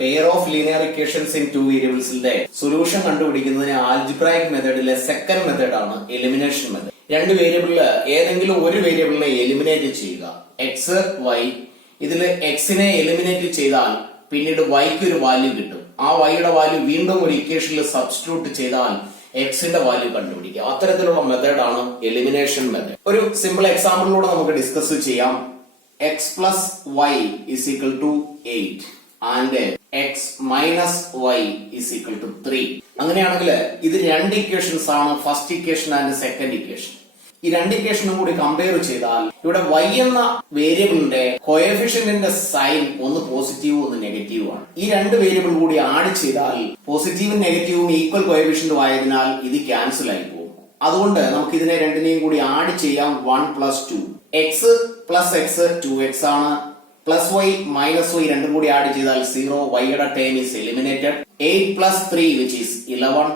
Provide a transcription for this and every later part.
Pair of linear equations in two വേരിയബിൾസിന്റെ solution കണ്ടുപിടിക്കുന്നതിന് algebraic മെത്തേഡിലെ സെക്കൻഡ് മെത്തേഡ് ആണ് എലിമിനേഷൻ മെത്തേഡ്. രണ്ട് വേരിയബിളില് ഏതെങ്കിലും ഒരു വേരിയബിളിനെ എലിമിനേറ്റ് ചെയ്യുക. എക്സ് വൈ, ഇതിൽ എക്സിനെ എലിമിനേറ്റ് ചെയ്താൽ പിന്നീട് വൈക്ക് ഒരു വാല്യൂ കിട്ടും. ആ വൈയുടെ വാല്യൂ വീണ്ടും ഒരു ഇക്വേഷനിൽ സബ്സ്റ്റിറ്റ്യൂട്ട് ചെയ്താൽ എക്സിന്റെ വാല്യൂ കണ്ടുപിടിക്കുക. അത്തരത്തിലുള്ള മെത്തേഡാണ് എലിമിനേഷൻ മെത്തേഡ്. ഒരു സിമ്പിൾ എക്സാമ്പിളിലൂടെ നമുക്ക് ഡിസ്കസ് ചെയ്യാം. X plus y is equal to 8 and x minus y is equal to 3. അങ്ങനെയാണെങ്കിൽ ഇത് രണ്ട് ഇക്വേഷൻസ് ആണ്, first equation and second equation. ഈ രണ്ട് ഇക്വേഷനും കൂടി കമ്പയർ ചെയ്താൽ ഇവിടെ y എന്ന വേരിയബിളിന്റെ കോഎഫിഷ്യന്റിന്റെ സൈൻ ഒന്ന് പോസിറ്റീവ് ഒന്ന് നെഗറ്റീവ് ആണ്. ഈ രണ്ട് വേരിയബിൾ കൂടി ആഡ് ചെയ്താൽ പോസിറ്റീവും നെഗറ്റീവും ഈക്വൽ കോഎഫിഷ്യന്റും ആയതിനാൽ ഇത് ക്യാൻസൽ ആയി പോകും. അതുകൊണ്ട് നമുക്ക് ഇതിനെ രണ്ടിനെയും കൂടി ആഡ് ചെയ്യാം. 1 + 2 എക്സ് പ്ലസ് എക്സ് 2x ആണ്, പ്ലസ് വൈ മൈനസ് വൈ രണ്ടും കൂടി ആഡ് ചെയ്താൽ 0. വൈയുടെ term is eliminated. 8 + 3 which is 11.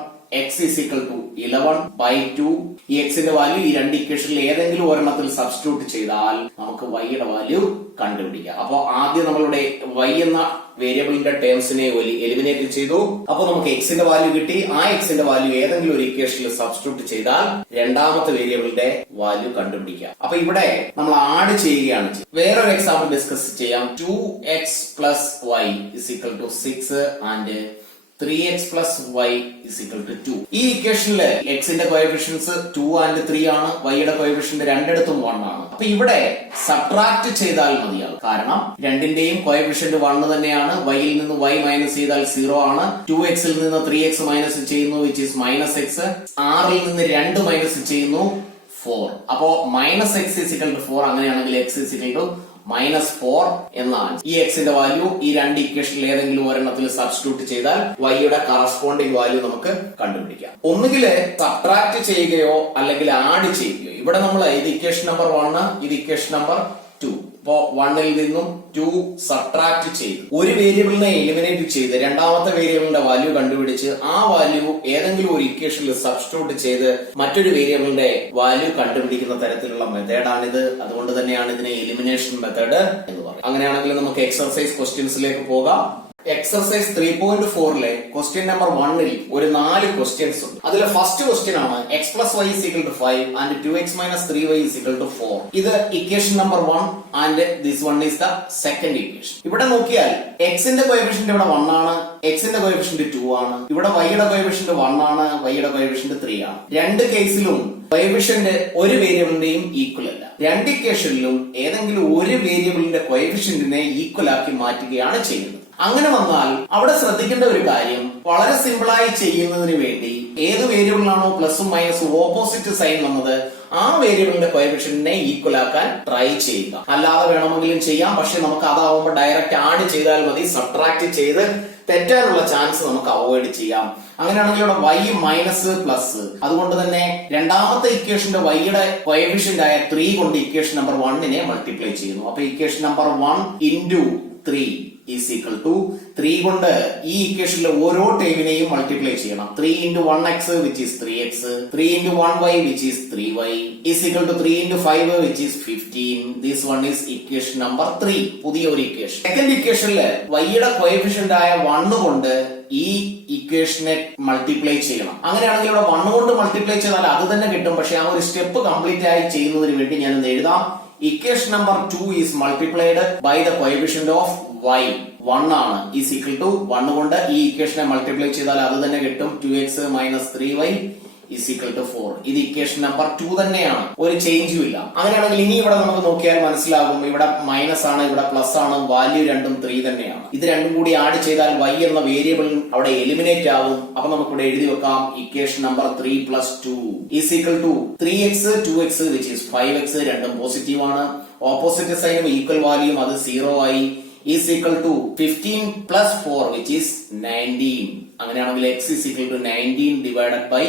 x is equal to 11/2. ഈ എക്സിന്റെ വാല്യൂ ഈ രണ്ട് ഇക്വേഷനിൽ ഏതെങ്കിലും ഒരെണ്ണത്തിൽ സബ്സ്റ്റിറ്റ്യൂട്ട് ചെയ്താൽ നമുക്ക് വൈയുടെ വാല്യൂ കണ്ടുപിടിക്കാം. അപ്പൊ ആദ്യം നമ്മളുടെ y എന്ന വേരിയബിളിന്റെ ടേംസിനെ എലിമിനേറ്റ് ചെയ്തു. അപ്പൊ നമുക്ക് എക്സിന്റെ വാല്യൂ കിട്ടി. ആ എക്സിന്റെ വാല്യൂ ഏതെങ്കിലും ഒരു ഇക്വേഷനിൽ സബ്സ്റ്റിറ്റ്യൂട്ട് ചെയ്താൽ രണ്ടാമത്തെ വേരിയബിളിന്റെ വാല്യൂ കണ്ടുപിടിക്കാം. അപ്പൊ ഇവിടെ നമ്മൾ ആഡ് ചെയ്യുകയാണ്. വേറൊരു എക്സാമ്പിൾ ഡിസ്കസ് ചെയ്യാം. 2x + y is equal to 6 and 3x plus y is equal to 2. ഈ ഇക്വേഷനില് എക്സിന്റെ കോഎഫിഷ്യൻസ് 2 and 3 ആണ്, വൈയുടെ കോഎഫിഷ്യന്റ് രണ്ടിടത്തും 1 ആണ്. അപ്പൊ ഇവിടെ സബ്ട്രാക്ട് ചെയ്താൽ മതിയാകും. കാരണം രണ്ടിന്റെയും കോഎഫിഷ്യന്റ് 1 തന്നെയാണ്. വൈയിൽ നിന്ന് y മൈനസ് ചെയ്താൽ 0 ആണ്. 2x ൽ നിന്ന് 3x മൈനസ് ചെയ്യുന്നു which is -x. 6 ൽ നിന്ന് 2 മൈനസ് ചെയ്യുന്നു 4. അപ്പോ -x is equal to 4. അങ്ങനെയാണെങ്കിൽ x is equal to -4 എന്നാണ്. ഈ എക്സിന്റെ വാല്യൂ ഈ രണ്ട് ഇക്വേഷനിൽ ഏതെങ്കിലും ഒരെണ്ണത്തിൽ സബ്സ്റ്റിറ്റ്യൂട്ട് ചെയ്താൽ വൈയുടെ കറസ്പോണ്ടിങ് വാല്യൂ നമുക്ക് കണ്ടുപിടിക്കാം. ഒന്നുകിൽ സബ്ട്രാക്ട് ചെയ്യുകയോ അല്ലെങ്കിൽ ആഡ് ചെയ്യുകയോ. ഇവിടെ നമ്മൾ ഇത് ഇക്വേഷൻ നമ്പർ 1, ഇത് ഇക്വേഷൻ നമ്പർ 2. ഇപ്പോ 1ൽ നിന്നും 2 സബ്ട്രാക്ട് ചെയ്ത് ഒരു വേരിയബിളിനെ എലിമിനേറ്റ് ചെയ്ത് രണ്ടാമത്തെ വേരിയബിളിന്റെ വാല്യൂ കണ്ടുപിടിച്ച് ആ വാല്യൂ ഏതെങ്കിലും ഒരു ഇക്വേഷനിൽ സബ്സ്റ്റിറ്റ്യൂട്ട് ചെയ്ത് മറ്റൊരു വേരിയബിളിന്റെ വാല്യൂ കണ്ടുപിടിക്കുന്ന തരത്തിലുള്ള മെത്തേഡാണിത്. അതുകൊണ്ട് തന്നെയാണ് ഇതിനെ എലിമിനേഷൻ മെത്തേഡ് എന്ന് പറയുന്നത്. അങ്ങനെയാണെങ്കിൽ നമുക്ക് എക്സർസൈസ് ക്വസ്റ്റ്യൻസിലേക്ക് പോകാം. എക്സർസൈസ് 3.4ലെ ക്വസ്റ്റ്യൻ നമ്പർ 1ൽ ഒരു 4 ക്വസ്റ്റ്യൻസ് ഉണ്ട്. അതിലെ ഫസ്റ്റ് ക്വസ്റ്റ്യൻ ആണ് x + y = 5 and 2x - 3y = 4. ഇത് equation number 1 and this one is the second equation. ഇവിടെ നോക്കിയാൽ എക്സിന്റെ കോഎഫിഷ്യന്റ് ഇവിടെ 1 ആണ്, എക്സിന്റെ കോഎഫിഷ്യന്റ് 2 ആണ്. ഇവിടെ വൈയുടെ കോഎഫിഷ്യന്റ് 1 ആണ്, വൈയുടെ കോഎഫിഷ്യന്റ് 3 ആണ്. രണ്ട് കേസിലും കോഎഫിഷ്യന്റ് ഒരു വേരിയബിളിന്റെയും ഈക്വൽ അല്ല. രണ്ട് ഇക്വേഷനിലും ഏതെങ്കിലും ഒരു വേരിയബിളിന്റെ കോഎഫിഷ്യന്റിനെ ഈക്വൽ ആക്കി മാറ്റുകയാണ് ചെയ്യുന്നത്. അങ്ങനെ വന്നാൽ അവിടെ ശ്രദ്ധിക്കേണ്ട ഒരു കാര്യം, വളരെ സിമ്പിളായി ചെയ്യുന്നതിന് വേണ്ടി ഏത് വേരിയബിളിലാണോ പ്ലസും മൈനസും ഓപ്പോസിറ്റ് സൈൻ വന്നത് ആ വേരിയബിളിന്റെ കോഎഫിഷ്യന്റിനെ ഈക്വൽ ആക്കാൻ ട്രൈ ചെയ്യുക. അല്ലാതെ വേണമെങ്കിലും ചെയ്യാം, പക്ഷെ നമുക്ക് അതാവുമ്പോൾ ഡയറക്റ്റ് ആഡ് ചെയ്താൽ മതി. സബ്ട്രാക്ട് ചെയ്ത് തെറ്റാനുള്ള ചാൻസ് നമുക്ക് അവോയ്ഡ് ചെയ്യാം. അങ്ങനെയാണെങ്കിൽ ഇവിടെ y മൈനസ് പ്ലസ്, അതുകൊണ്ട് തന്നെ രണ്ടാമത്തെ ഇക്വേഷന്റെ വൈയുടെ കോഎഫിഷ്യന്റ് ആയ 3 കൊണ്ട് ഇക്വേഷൻ നമ്പർ 1നെ മൾട്ടിപ്ലൈ ചെയ്യുന്നു. അപ്പൊ equation number 1 × 3 is equal to 3 കൊണ്ട് ഈ ഇക്വേഷനിലെ ഓരോ ടേമിനെയും മൾട്ടിപ്ലൈ ചെയ്യണം. 3 × 1x which is 3x, 3 × 1y which is 3y is equal to 3 × 5 which is 15. This one is equation number 3, പുതിയ ഒരു ഇക്വേഷൻ. സെക്കൻഡ് ഇക്വേഷനില് വൈയുടെ കോഎഫിഷ്യന്റ് ആയ 1 കൊണ്ട് ഈ ഇക്വേഷനെ മൾട്ടിപ്ലൈ ചെയ്യണം. അങ്ങനെയാണെങ്കിൽ ഇവിടെ 1 കൊണ്ട് മൾട്ടിപ്ലൈ ചെയ്താൽ അത് തന്നെ കിട്ടും. പക്ഷെ ആ ഒരു സ്റ്റെപ്പ് കംപ്ലീറ്റ് ആയി ചെയ്യുന്നതിന് വേണ്ടി ഞാൻ ഒന്ന് എഴുതാം. Equation number 2 is multiplied by the coefficient of y. 1 ആണ് is equal to 1 കൊണ്ട് ഈ ഇക്വേഷനെ മൾട്ടിപ്ലൈ ചെയ്താൽ അത് തന്നെ കിട്ടും. 2x - 3y is equal to 4. ഇത് ഇക്വേഷൻ നമ്പർ 2 തന്നെയാണ്, ഒരു ചേഞ്ചും ഇല്ല. അങ്ങനെയാണെങ്കിൽ ഇനി ഇവിടെ നമുക്ക് നോക്കിയാൽ മനസ്സിലാകും, ഇവിടെ മൈനസ് ആണ്, ഇവിടെ പ്ലസ് ആണ്, വാല്യൂ രണ്ടും 3 തന്നെയാണ്. ഇത് രണ്ടും കൂടി ആഡ് ചെയ്താൽ y എന്ന വേരിയബിൾ അവിടെ എലിമിനേറ്റ് ആവും. അപ്പൊ നമുക്ക് ഇവിടെ എഴുതി വെക്കാം equation number 3 + 2 is equal to 3x 2x which is 5x. രണ്ടും പോസിറ്റീവ് ആണ്. ഓപ്പോസിറ്റ് സൈനും ഈക്വൽ വാല്യൂം, അത് 0 ആയി. is equal to 15 plus 4 which is 19. അങ്ങനെയാണെങ്കിൽ x is equal to 19 divided by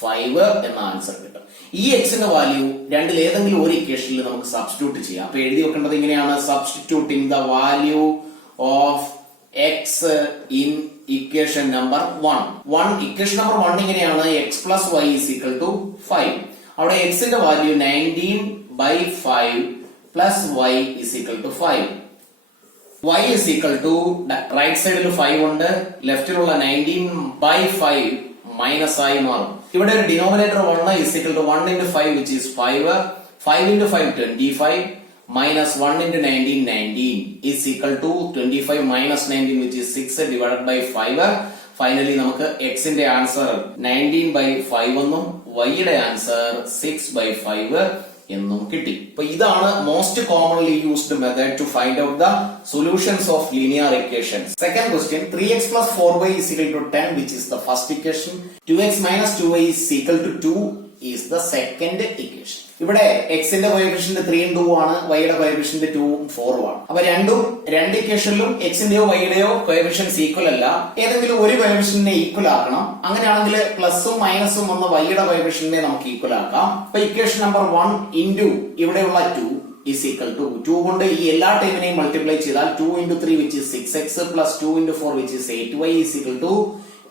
5 എന്ന ആൻസർ കിട്ടും. ഈ എക്സിന്റെ വാല്യൂ രണ്ടിൽ ഏതെങ്കിലും ഒരു ഇക്വേഷനിൽ നമുക്ക് സബ്സ്റ്റിറ്റ്യൂട്ട് ചെയ്യാം. അപ്പൊ എഴുതി വെക്കേണ്ടത് ഇങ്ങനെയാണ്: substituting the value of X in equation number 1. Equation number 1 ഇങ്ങനെയാണ്: x plus y is equal to 5. അവിടെ എക്സിന്റെ value 19/5 plus y is equal to 5. y is equal to right സൈഡിൽ 5 ഉണ്ട്, ലെഫ്റ്റിലുള്ള 19/5 മൈനസ് ആയി മാറും. ഇവിടെ ഒരു denominator 1 is equal to 1 into 5 which is 5, 5 into 5 25 minus 1 into 19 19 is equal to 25 minus 19 which is 6 divided by 5. Finally നമുക്ക് x ന്റെ answer 19/5 എന്നും y യുടെ ആൻസർ 6/5 എന്നും കിട്ടി. അപ്പൊ ഇതാണ് most commonly used method to find out the solutions of linear equations. Second question, 3x plus 4y is equal to 10 which is the first equation. 2x minus 2y is equal to 2 is the second equation. ഇവിടെ x ന്റെ coefficient 3 ഉം 2 ആണ്, y യുടെ coefficient 2 ഉം 4 ഉം ആണ്. അപ്പൊ രണ്ട് ഇക്വേഷനിലും x ന്റെയോ y യുടെയോ കോഎഫിഷ്യൻസ് ഈക്വൽ അല്ല, ഏതെങ്കിലും ഒരു കോഎഫിഷ്യന്റിനെ ഈക്വൽ ആക്കണം. അങ്ങനെയാണെങ്കിൽ പ്ലസും മൈനസും വന്ന y യുടെ കോഎഫിഷ്യന്റിനെ നമുക്ക് ഈക്വൽ ആക്കാം. അപ്പൊ ഇക്വേഷൻ നമ്പർ 1 ഇൻറ്റു ഇവിടെയുള്ള 2 is equal to 2 കൊണ്ട് ഈ എല്ലാ ടൈമിനെയും മൾട്ടിപ്ലൈ ചെയ്താൽ 2 into 3 which is 6x plus 2 into 4 which is 8y is equal to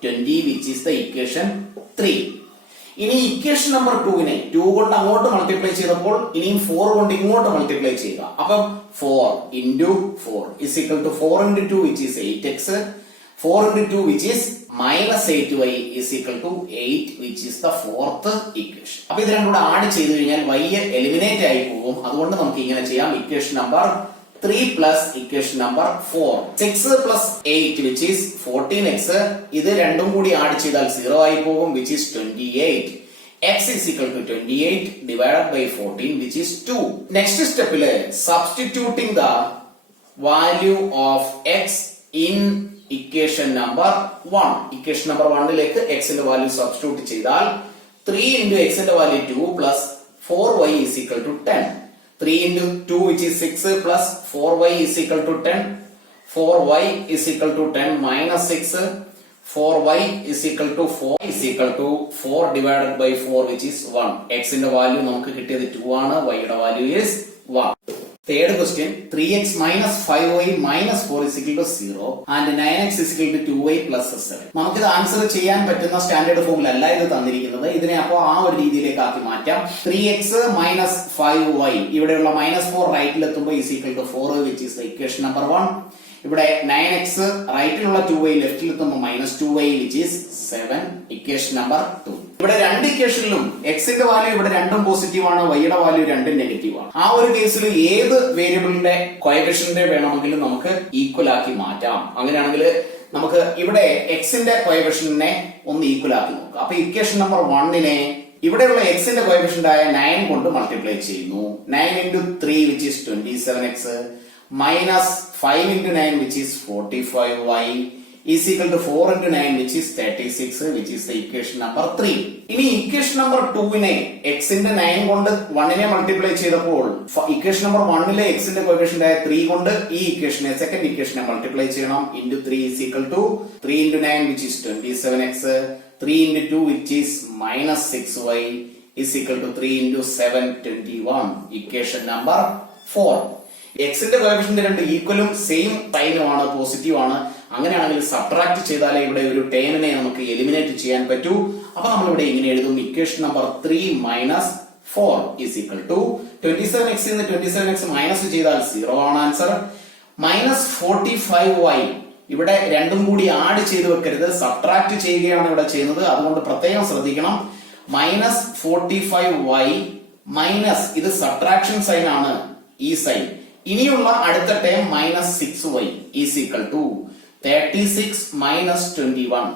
20 which is the equation 3. ഇനി ഇക്വേഷൻ നമ്പർ 2നെ 2 കൊണ്ട് അങ്ങോട്ട് മൾട്ടിപ്ലൈ ചെയ്തപ്പോൾ ഇനിയും 4 കൊണ്ട് ഇങ്ങോട്ട് മൾട്ടിപ്ലൈ ചെയ്യുക. അപ്പം 4 into 4 is equal to 4 into 2 which is 8x, 4 into 2 which is minus 8y is equal to 8 which is the fourth equation. അപ്പൊ ഇത് രണ്ടും കൂടെ ആഡ് ചെയ്തു കഴിഞ്ഞാൽ y എലിമിനേറ്റ് ആയി പോകും. അതുകൊണ്ട് നമുക്ക് ഇങ്ങനെ ചെയ്യാം. Equation number 3 plus equation number 4. 6 plus 8 which is 14x. ഇത് രണ്ടും കൂടി ആഡ് ചെയ്താൽ 0 ആയി പോകും which is 28. x is equal to 28 divided by 14 which is 2. Next step le substituting the value of x in equation number 1. Equation number 1 lake x ന്റെ value substitute ചെയ്താൽ 3 into x ന്റെ value 2 plus 4y is equal to 10. 3 into 2 which is 6 plus 4y is equal to 10. 4y is equal to 10 minus 6. 4y is equal to 4 is equal to 4 divided by 4 which is 1. x ന്റെ value നമുക്ക് കിട്ടിയത് 2 ആണ്, y യുടെ value is 1. Third question, 3x minus 5y minus 4 is equal to 0 and 9x is equal to 2y plus 7. നമുക്കിത് answer ചെയ്യാൻ പറ്റുന്ന standard ഫോമിൽ അല്ല ഇത് തന്നിരിക്കുന്നത്. ഇതിനെ അപ്പോൾ ആ ഒരു രീതിയിലേക്ക് ആക്കി മാറ്റാം. 3x minus 5y ഇവിടെയുള്ള -4 റൈറ്റിൽ എത്തുമ്പോൾ is equal to 4 which is the equation number 1. ഇവിടെ 9x റൈറ്റിലുള്ള 2y ലെഫ്റ്റിൽ എത്തുമ്പോൾ -2y which is 7 equation number 2. ഇവിടെ രണ്ട് ഇക്വേഷനിലും x ന്റെ വാല്യൂ ഇവിടെ രണ്ടും പോസിറ്റീവ് ആണ്, y യുടെ വാല്യൂ രണ്ടും നെഗറ്റീവ് ആണ്. ആ ഒരു കേസിൽ ഏത് വേരിയബിളിന്റെ കോഎഫിഷ്യന്റ് വേണമെങ്കിലും നമുക്ക് ഈക്വൽ ആക്കി മാറ്റാം. അങ്ങനെയാണെങ്കിൽ നമുക്ക് ഇവിടെ x ന്റെ കോഎഫിഷ്യന്റിനെ ഒന്ന് ഈക്വൽ ആക്കി നോക്കാം. അപ്പൊ ഇക്വേഷൻ നമ്പർ 1നെ ഇവിടെയുള്ള x ന്റെ കോഎഫിഷ്യന്റ് ആയ 9 കൊണ്ട് മൾട്ടിപ്ലൈ ചെയ്യുന്നു. 9 into 3 which is 27x minus 5 into 9 which is 45y is equal to 4 into 9 which is 36 which is the equation number 3. ഇനി ഇക്വേഷൻ നമ്പർ 2നെ x ന്റെ 9 കൊണ്ട് 1നെ മൾട്ടിപ്ലൈ ചെയ്തപ്പോൾ ഇക്വേഷൻ നമ്പർ 1ലെ x ന്റെ കോഎഫിഷ്യന്റ് ആയ 3 കൊണ്ട് ഈ ഇക്വേഷനെ സെക്കൻഡ് ഇക്വേഷനെ മൾട്ടിപ്ലൈ ചെയ്യണം. into 3 is equal to 3 into 9 which is 27x, 3 into 2 which is minus 6y is equal to 3 into 7 21 equation number 4. x ന്റെ കോഎഫിഷ്യന്റ് രണ്ട് ഈക്വലും സെയിം സൈനുമാണ്, പോസിറ്റീവ് ആണ്. അങ്ങനെയാണെങ്കിൽ സബ്ട്രാക്ട് ചെയ്താലേ ഇവിടെ ഒരു ടേമിനെ നമുക്ക് എലിമിനേറ്റ് ചെയ്യാൻ പറ്റൂ. അപ്പൊ നമ്മൾ ഇവിടെ ഇങ്ങനെ എഴുതും. Equation number 3 minus 4 is equal to 27x നിന്ന് 27x മൈനസ് ചെയ്താൽ 0 ആണ് ആൻസർ. minus 45y ഇവിടെ രണ്ടും കൂടി ആഡ് ചെയ്ത് വെക്കരുത്, സബ്ട്രാക്ട് ചെയ്യുകയാണ് ഇവിടെ ചെയ്യുന്നത്. അതുകൊണ്ട് പ്രത്യേകം ശ്രദ്ധിക്കണം. minus 45y മൈനസ് ഇത് സബ്ട്രാക്ഷൻ സൈൻ ആണ്, ഈ സൈൻ. ഇനിയുള്ള അടുത്ത term minus 6y is equal to 36 minus 21.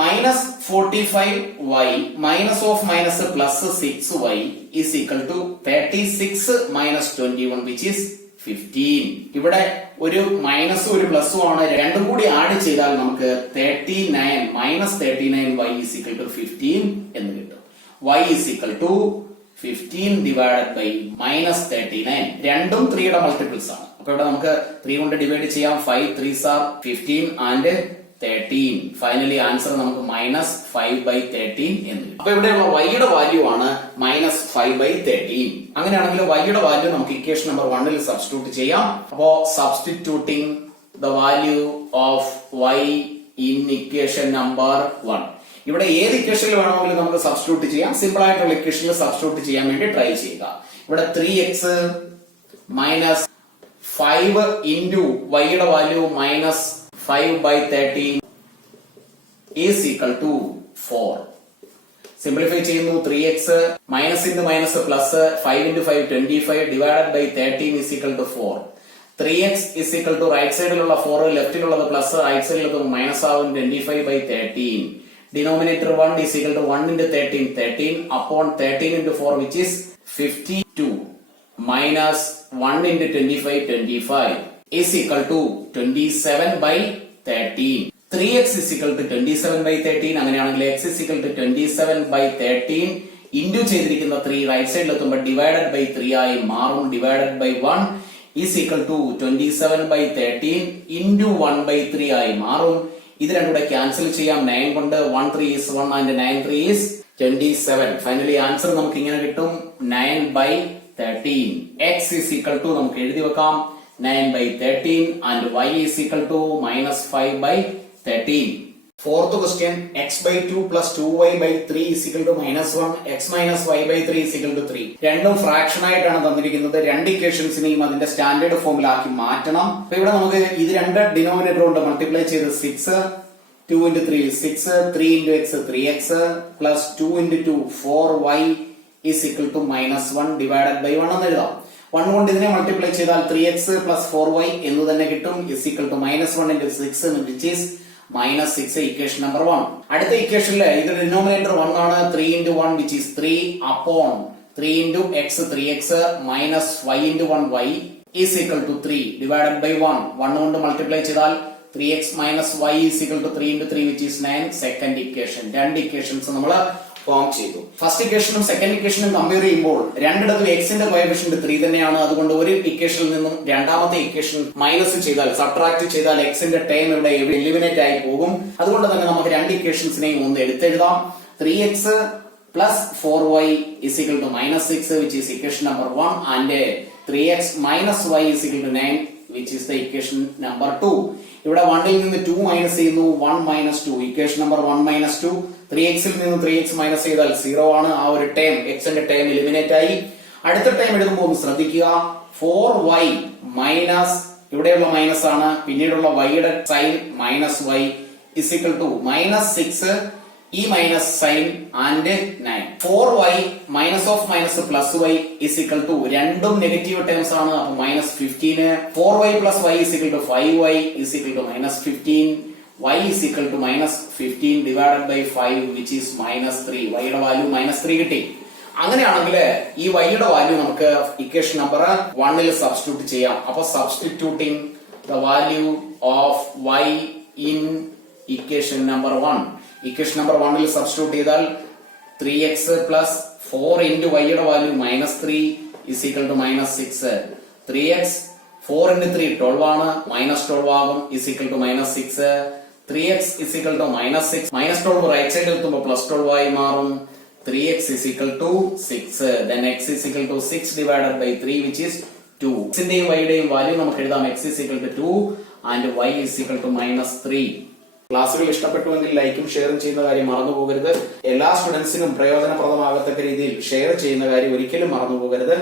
Minus 45y minus of minus plus 6y is equal to 36 minus 21 which is 15. ഇവിടെ ഒരു മൈനസും ഒരു പ്ലസും ആണ്, രണ്ടും കൂടി ആഡ് ചെയ്താൽ നമുക്ക് 39 minus 39y is equal to 15 എന്ന് കിട്ടും. y is equal to 15 divided by minus 39. രണ്ടും 3 യുടെ മൾട്ടിപ്പിൾസ് ആണ്. അപ്പൊ ഇവിടെ നമുക്ക് 3 കൊണ്ട് ഡിവൈഡ് ചെയ്യാം. 5 3s are 15 and 13. Finally answer നമുക്ക് -5/13 എന്ന് കിട്ടും. അപ്പൊ ഇവിടെയുള്ള y യുടെ വാല്യൂ ആണ് -5/13. അങ്ങനെയാണെങ്കിൽ y യുടെ വാല്യൂ നമുക്ക് ഇക്വേഷൻ നമ്പർ 1ൽ സബ്സ്റ്റിറ്റ്യൂട്ട് ചെയ്യാം. അപ്പോ substituting the value of y in equation number 1. ഇവിടെ ഏത് ഇക്വേഷനിൽ വേണമെങ്കിലും നമുക്ക് സബ്സ്റ്റിറ്റ്യൂട്ട് ചെയ്യാം. സിമ്പിൾ ആയിട്ടുള്ള ഇക്വേഷനിൽ സബ്സ്റ്റിറ്റ്യൂട്ട് ചെയ്യാൻ വേണ്ടി ട്രൈ ചെയ്യുക. ഇവിടെ 3x minus 5 into y-യുടെ value minus 5/13 is equal to 4. Simplify ചെയ്യുന്നു. 3x minus into minus plus 5 into 5 25 divided by 13 is equal to 4. 3x is equal to right സൈഡിലുള്ള 4 ലെഫ്റ്റിലുള്ളത് പ്ലസ് റൈറ്റ് സൈഡിലുള്ളത് മൈനസ് ആവും 25/13. Denominator 1 is equal to 1 into 13 13 upon 13 into 4 which is 52 minus 1 into 25 25 is equal to 27/13. 3x is equal to 27/13. അങ്ങനെയാണെങ്കിൽ x is equal to 27/13 into ചെയ്തിരിക്കുന്ന 3 right സൈഡിൽ എത്തുമ്പോൾ divided by 3 ആയി മാറും. Divided by 1 is equal to 27/13 into 1/3 ആയി മാറും. ഇത് രണ്ടുകൂടെ cancel ചെയ്യാം. 9 കൊണ്ട് 1 3 is 1 and 9 3 is 27. Finally answer നമുക്ക് ഇങ്ങനെ കിട്ടും 9/13. x is equal to നമുക്ക് എഴുതി വെക്കാം 9/13 and y is equal to minus 5/13. Fourth question, x/2 plus 2y/3 is equal to minus 1, x minus y/3 is equal to 3. രണ്ടും fraction ആയിട്ടാണ് തന്നിരിക്കുന്നത്. രണ്ട് ഇക്വേഷൻസിനെയും അതിന്റെ സ്റ്റാൻഡേർഡ് ഫോമിലാക്കി മാറ്റണം. അപ്പൊ ഇവിടെ നമുക്ക് ഇത് രണ്ട് ഡിനോമിനേറ്റർ കൊണ്ട് മൾട്ടിപ്ലൈ ചെയ്ത് 6 2 into 3 is 6 3 into x 3x plus 2 into 2 4y is equal to minus 1 divided by 1 എന്ന് എഴുതാം. 1 കൊണ്ട് ഇതിനെ മൾട്ടിപ്ലൈ ചെയ്താൽ 3x plus 4y എന്ന് തന്നെ കിട്ടും is equal to minus 1 into 6 which is minus 6 equation number 1. അടുത്ത ഇക്വേഷനിൽ ഇത് ഡിനോമിനേറ്റർ 1 ആണ്. 3 into 1 which is 3 upon 3 into x 3x minus y into 1y is equal to 3 divided by 1. 1 കൊണ്ട് multiply ചെയ്താൽ 3x minus y is equal to 3 into 3 which is 9. Second equation. രണ്ട് equations നമ്മൾ form ചെയ്തു. First ഇക്വേഷനും second ഇക്വേഷനും compare ചെയ്യുമ്പോൾ രണ്ടിടത്തും എക്സിന്റെ കോഎഫിഷ്യന്റ് 3 തന്നെയാണ്. അതുകൊണ്ട് ഒരു ഇക്വേഷനിൽ നിന്നും രണ്ടാമത്തെ ഇക്വേഷൻ മൈനസ് ചെയ്താൽ സബ്ട്രാക്ട് ചെയ്താൽ എക്സിന്റെ ടേം ഇവിടെ എലിമിനേറ്റ് ആയി പോകും. അതുകൊണ്ട് തന്നെ നമുക്ക് രണ്ട് ഇക്വേഷൻസിനെയും ഒന്ന് എടുത്തെഴുതാം. 3x plus 4y is equal to minus 6 which is equation number 1 and 3x minus y is equal to 9 which is the equation number 2. ഇവിടെ 1 ൽ നിന്ന് 2 മൈനസ് ചെയ്യുന്നു. 1 minus 2 equation number 1 minus 2. 3x ൽ നിന്ന് 3x മൈനസ് ചെയ്താൽ 0 ആണ്. ആ ഒരു ടേം എക്സിന്റെ ടേം എലിമിനേറ്റ് ആയി. അടുത്ത ടേം എടുക്കുമ്പോൾ ശ്രദ്ധിക്കുക. 4y മൈനസ് ഇവിടെയുള്ള മൈനസ് ആണ്. പിന്നീടുള്ള y-യുടെ sign minus y is equal to minus 6 ഈ minus sign and 9. 4y minus of minus plus y is equal to രണ്ടും നെഗറ്റീവ് ടേംസ് ആണ്. അപ്പൊ minus 15. 4y plus y is equal to 5y is equal to minus 15. y is equal to minus 15 divided by 5 which is minus 3. y-യുടെ value minus 3 കിട്ടി. അങ്ങനെയാണെങ്കിൽ ഈ y-യുടെ value നമുക്ക് equation number 1 ൽ സബ്സ്റ്റിറ്റ്യൂട്ട് ചെയ്യാം. അപ്പൊ substituting the value of y in equation number 1. Equation number 1 ൽ സബ്സ്റ്റിറ്റ്യൂട്ട് ചെയ്താൽ 3x plus 4 into y-യുടെ value minus 3 is equal to minus 6. 3x 4 into 3 12 ആണ്. മൈനസ് 12 ആകും is equal to minus 6. 3x is equal to minus 6. minus 12 right സൈഡിൽ എത്തുമ്പോൾ plus 12 ആയി മാറും. 3x is equal to 6. Then x is equal to 6 divided by 3 which is 2. x ന്റെയും y യുടെയും value നമുക്ക് എഴുതാം. x is equal to 2 and y is equal to minus 3. ക്ലാസുകൾ ഇഷ്ടപ്പെട്ടുവെങ്കിൽ ലൈക്കും ഷെയറും ചെയ്യുന്ന കാര്യം മറന്നു പോകരുത്. എല്ലാ സ്റ്റുഡൻസിനും പ്രയോജനപ്രദമാകത്തക്ക രീതിയിൽ ഷെയർ ചെയ്യുന്ന കാര്യം ഒരിക്കലും മറന്നു പോകരുത്.